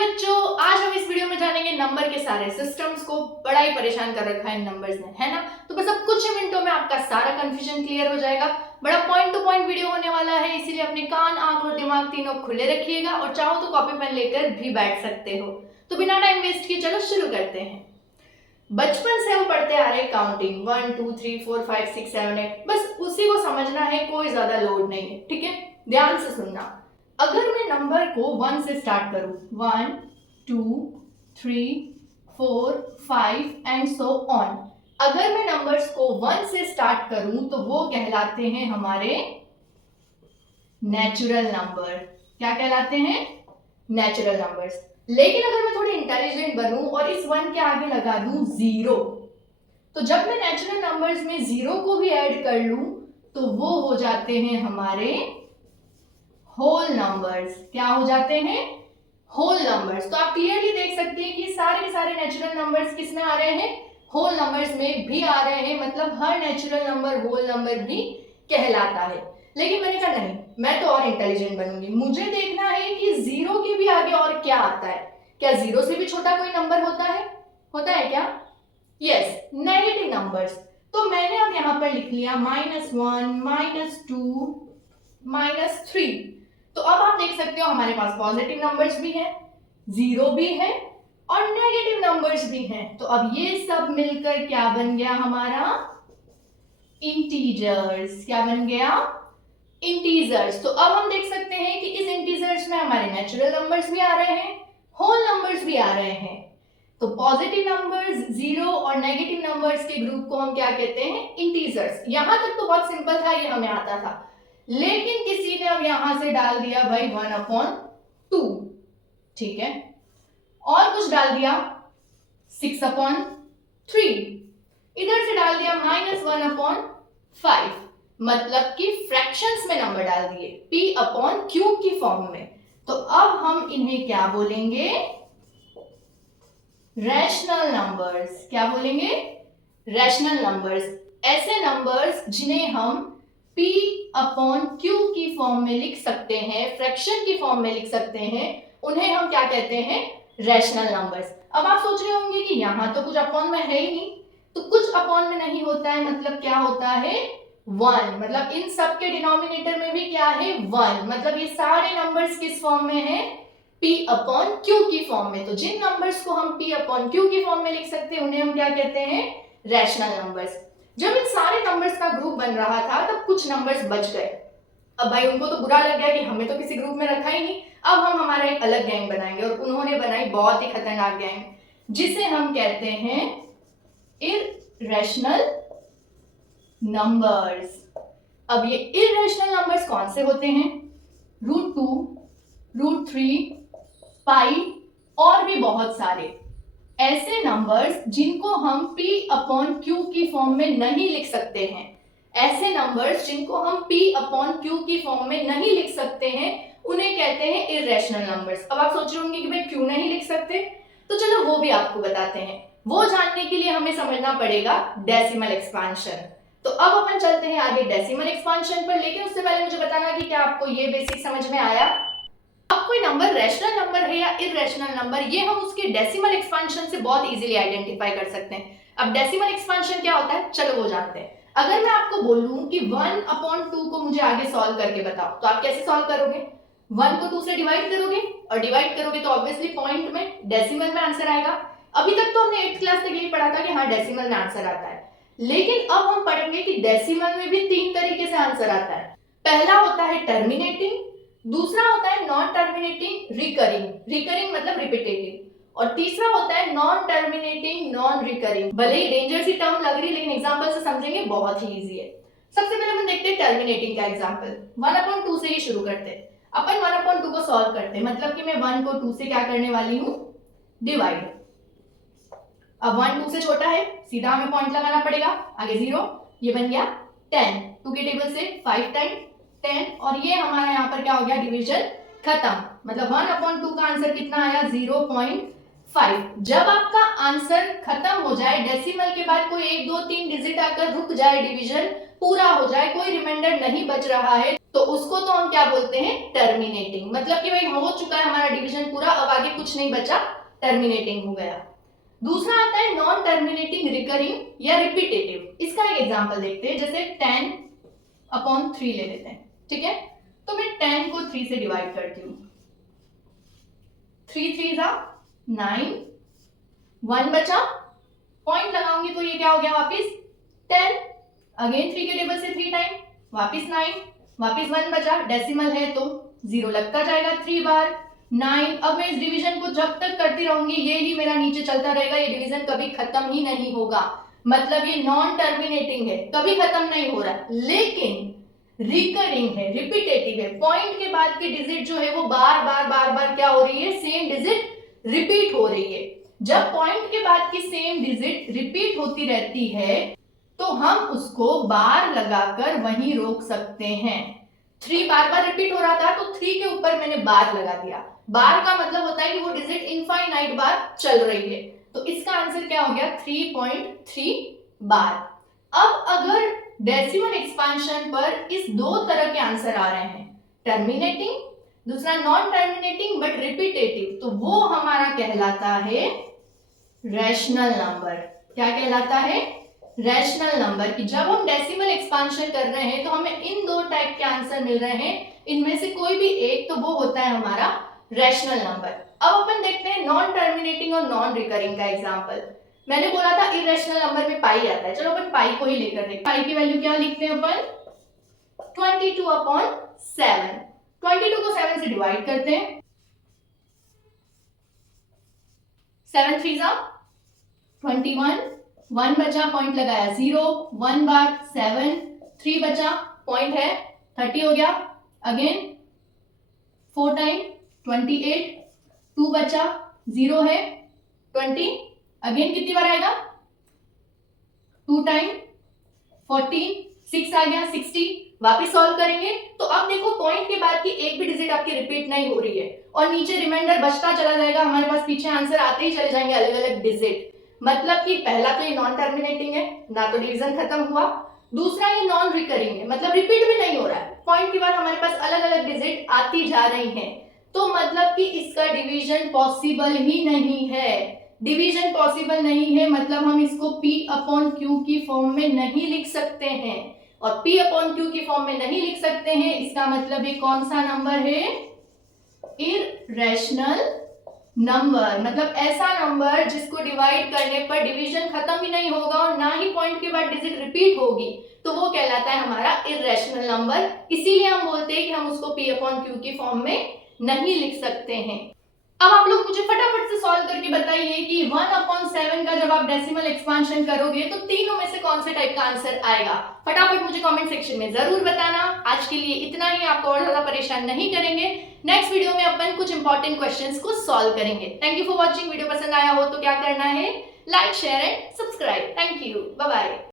बच्चों, आज हम इस वीडियो में जानेंगे नंबर के सारे सिस्टम्स को। बड़ा ही परेशान कर रखा है इन नंबर्स ने, है ना? तो बस अब कुछ ही मिनटों में आपका सारा कंफ्यूजन क्लियर हो जाएगा। बड़ा पॉइंट टू पॉइंट वीडियो होने वाला है, इसीलिए अपने कान, आंख और दिमाग तीनों खुले रखिएगा और चाहो तो कॉपी पेन लेकर भी बैठ सकते हो। तो बिना टाइम वेस्ट किए चलो शुरू करते हैं। बचपन से हम पढ़ते आ रहे काउंटिंग 1 2 3 4 5 6 7 8, बस उसी को समझना है, कोई ज्यादा लोड नहीं है। ठीक है, ध्यान से सुनना। अगर मैं नंबर को 1 से स्टार्ट करूं, 1 2 3 4 5 एंड सो ऑन, अगर मैं नंबर्स को 1 से स्टार्ट करूं तो वो कहलाते हैं हमारे नेचुरल नंबर। क्या कहलाते हैं? Natural numbers. लेकिन अगर मैं थोड़ी इंटेलिजेंट बनूं और इस 1 के आगे लगा दूं 0, तो जब मैं नेचुरल नंबर्स में 0 को भी ऐड कर लूं तो वो हो जाते हैं हमारे होल नंबर्स। क्या हो जाते हैं? Whole numbers. तो आप क्लियरली देख सकते हैं कि सारे के सारे नेचुरल नंबर्स किस में आ रहे हैं? होल नंबर्स में भी आ रहे हैं। मतलब हर नेचुरल नंबर होल नंबर भी कहलाता है। लेकिन मैंने कहा नहीं, मैं तो और इंटेलिजेंट बनूंगी, मुझे देखना है कि 0 के भी आगे और क्या आता है। क्या 0 से भी छोटा कोई नंबर होता है? होता है क्या? Yes, negative numbers. तो मैंने अब यहां पर लिख लिया -1 -2 -3। तो अब आप देख सकते हो हमारे पास पॉजिटिव नंबर्स भी हैं, 0 भी है और नेगेटिव नंबर्स भी हैं। तो अब ये सब मिलकर क्या बन गया हमारा? इंटीजर्स। क्या बन गया? इंटीजर्स। तो अब हम देख सकते हैं कि इस इंटीजर्स में हमारे नेचुरल नंबर्स भी आ रहे हैं, होल नंबर्स भी आ रहे हैं। तो पॉजिटिव नंबर्स, 0 और नेगेटिव नंबर्स के ग्रुप को हम क्या कहते हैं? इंटीजर्स। यहां तक तो बहुत सिंपल था, ये हमें आता था। लेकिन किसी ने अब यहां से डाल दिया भाई 1/2, ठीक है, और कुछ डाल दिया 6/3, इधर से डाल दिया -1/5, मतलब कि फ्रैक्शंस में नंबर डाल दिए p/q की फॉर्म में। तो अब हम इन्हें क्या बोलेंगे? Rational numbers. क्या बोलेंगे? Rational numbers. ऐसे नंबर्स जिन्हें हम p/q की फॉर्म में लिख सकते हैं, फ्रैक्शन की फॉर्म में लिख सकते हैं, उन्हें हम क्या कहते हैं? Rational numbers. अब आप सोच रहे होंगे कि यहां तो कुछ अपॉन में है ही नहीं, तो कुछ अपॉन में नहीं होता है मतलब क्या होता है? 1। मतलब इन सब के डिनोमिनेटर में भी क्या है? 1। मतलब ये सारे नंबर्स किस फॉर्म में है? p/q की फॉर्म में। तो जिन नंबर्स को हम p/q की फॉर्म में लिख सकते हैं उन्हें हम क्या कहते हैं? Rational numbers. जब इन सारे नंबर्स का ग्रुप बन रहा था तब कुछ नंबर्स बच गए। अब भाई उनको तो बुरा लग गया कि हमें तो किसी ग्रुप में रखा ही नहीं, अब हम हमारा एक अलग गैंग बनाएंगे। और उन्होंने बनाई बहुत ही खतरनाक गैंग, जिसे हम कहते हैं इररेशनल नंबर्स। अब ये इररेशनल नंबर्स कौन से होते हैं? √2, √3, पाई और भी बहुत सारे ऐसे नंबर्स जिनको हम p/q की फॉर्म में नहीं लिख सकते हैं। ऐसे नंबर्स जिनको हम p/q की फॉर्म में नहीं लिख सकते हैं उन्हें कहते हैं इररेशनल नंबर्स। अब आप सोच रहे होंगे कि भाई क्यों नहीं लिख सकते, तो चलो वो भी आपको बताते हैं। वो जानने के लिए हमें समझना पड़ेगा डेसिमल एक्सपांशन। तो अब अपन चलते हैं आगे डेसिमल एक्सपांशन पर, लेकिन उससे पहले मुझे बताना कि क्या आपको ये बेसिक समझ में आया? अब कोई नंबर रैशनल नंबर है या इररेशनल नंबर, ये हम उसके डेसिमल एक्सपांशन से बहुत इजीली आइडेंटिफाई कर सकते हैं। अब डेसिमल एक्सपांशन क्या होता है, चलो वो जानते हैं। अगर मैं आपको बोलूं कि 1/2 को मुझे आगे सॉल्व करके बताओ, तो आप कैसे सॉल्व करोगे? 1 को 2 से डिवाइड करोगे, और डिवाइड करोगे तो ऑब्वियसली पॉइंट में, डेसिमल में आंसर आएगा। अभी तक तो हमने 8th क्लास तक यही पढ़ा था कि हाँ डेसिमल में आंसर आता है, लेकिन अब हम पढ़ेंगे कि डेसिमल में भी 3 तरीके से आंसर आता है। पहला होता है टर्मिनेटिंग, दूसरा होता है नॉन टर्मिनेटिंग रिकरिंग, रिकरिंग मतलब रिपीटेटिव, और तीसरा होता है नॉन टर्मिनेटिंग नॉन रिकरिंग। भले ही डेंजर सी टर्म लग रही, लेकिन एग्जांपल से समझेंगे बहुत ही इजी है। सबसे पहले अपन देखते हैं टर्मिनेटिंग का एग्जांपल। 1/2 से ही शुरू करते हैं। अपन 1/2 को सॉल्व करते हैं, मतलब कि मैं 1 को 2 से क्या करने वाली हूं? डिवाइड। अब 1 2 से छोटा है, सीधा हमें पॉइंट लगाना पड़ेगा, आगे 0, ये बन गया 10, 2 के टेबल से 5 टाइम 10, और ये हमारा यहाँ पर क्या हो गया? डिवीजन खत्म। मतलब 1/2 का आंसर कितना आया? 0.5। जब आपका आंसर खत्म हो जाए, डेसिमल के बाद कोई 1 2 3 डिजिट आकर रुक जाए, डिवीजन पूरा हो जाए, कोई रिमाइंडर नहीं बच रहा है, तो उसको तो हम क्या बोलते हैं, टर्मिनेटिंग। मतलब कि भाई हो चुका है हमारा डिवीजन पूरा, अब आगे कुछ नहीं बचा, टर्मिनेटिंग हो गया। दूसरा आता है नॉन टर्मिनेटिंग रिकरिंग या रिपीटेटिव। इसका एक एग्जांपल देखते हैं, जैसे 10/3 ले लेते हैं, ठीक है। तो मैं 10 को 3 से डिवाइड करती हूँ, 3 3 9, 1 बचा, पॉइंट लगाऊंगी तो ये क्या हो गया वापिस 10, अगेन 3 के टेबल से 3 टाइम, वापिस 9, वापिस 1 बचा, डेसिमल है तो 0 लगता जाएगा 3 बार 9। अब मैं इस डिवीजन को जब तक करती रहूंगी ये ही मेरा नीचे चलता रहेगा, ये डिवीजन कभी खत्म ही नहीं होगा। मतलब ये नॉन टर्मिनेटिंग है, कभी खत्म नहीं हो रहा, लेकिन रिकरिंग है, रिपीटेटिव है। पॉइंट के बाद की डिजिट जो है वो बार बार बार बार क्या हो रही है, सेम डिजिट रिपीट हो रही है। जब पॉइंट के बाद की सेम डिजिट रिपीट होती रहती है तो हम उसको बार लगाकर वहीं रोक सकते हैं। 3 बार बार रिपीट हो रहा था तो 3 के ऊपर मैंने बार लगा दिया। बार का मतलब होता है कि वो डिजिट इनफाइनाइट बार चल रही है, तो इसका आंसर क्या हो गया 3.3 बार। अब अगर डेसिमल एक्सपांशन पर इस दो तरह के आंसर आ रहे हैं, टर्मिनेटिंग, दूसरा नॉन टर्मिनेटिंग बट रिपीटेटिव, तो वो हमारा कहलाता है रैशनल नंबर। क्या कहलाता है, रैशनल नंबर। की जब हम डेसिमल एक्सपांशन कर रहे हैं तो हमें इन दो टाइप के आंसर मिल रहे हैं, इनमें से कोई भी एक, तो वो होता है हमारा रैशनल नंबर। अब अपन देखते हैं नॉन टर्मिनेटिंग और नॉन रिकरिंग का एग्जांपल। मैंने बोला था इरेशनल नंबर में पाई आता है, चलो अपन पाई को ही लेकर देखते हैं। पाई की वैल्यू क्या लिखते हैं अपन, 22/7। 22 को 7 से डिवाइड करते हैं, 7 3 21, 1 बचा, पॉइंट लगाया 0, 1 बार 7, 3 बचा, पॉइंट है 30 हो गया, अगेन 4 टाइम 28, 2 बचा, 0 है 20, अगेन कितनी बार आएगा 2 टाइम 14, 6 आ गया 60, वापिस सॉल्व करेंगे तो अब देखो पॉइंट के बाद की एक भी डिजिट आपकी रिपीट नहीं हो रही है और नीचे रिमाइंडर बचता चला जाएगा, हमारे पास पीछे आंसर आते ही चले जाएंगे अलग अलग डिजिट। मतलब कि पहला तो ये नॉन टर्मिनेटिंग है, ना तो डिवीजन खत्म हुआ, दूसरा ये नॉन रिकरिंग है, मतलब रिपीट भी नहीं हो रहा है, पॉइंट के बाद हमारे पास अलग अलग डिजिट आती जा रही हैं, तो मतलब कि इसका डिवीजन पॉसिबल ही नहीं है। डिवीजन पॉसिबल नहीं है मतलब हम इसको P/Q की फॉर्म में नहीं लिख सकते हैं, और P/Q की फॉर्म में नहीं लिख सकते हैं इसका मतलब ये कौन सा नंबर है, इररेशनल नंबर। मतलब ऐसा नंबर जिसको डिवाइड करने पर डिवीजन खत्म ही नहीं होगा और ना ही पॉइंट के बाद डिजिट रिपीट होगी, तो वो कहलाता है हमारा इररेशनल नंबर। इसीलिए हम बोलते हैं कि हम उसको P/Q की फॉर्म में नहीं लिख सकते हैं। अब आप लोग मुझे फटाफट से सॉल्व करके बताइए कि 1/7 का जब आप डेसिमल एक्सपांशन करोगे तो तीनों में से कौन से टाइप का आंसर आएगा, फटाफट मुझे कमेंट सेक्शन में जरूर बताना। आज के लिए इतना ही, आपको और ज्यादा परेशान नहीं करेंगे। नेक्स्ट वीडियो में अपन कुछ इंपॉर्टेंट क्वेश्चंस को सॉल्व करेंगे। Thank you for watching. Video पसंद आया हो तो क्या करना है, like share and subscribe. Thank you, bye bye.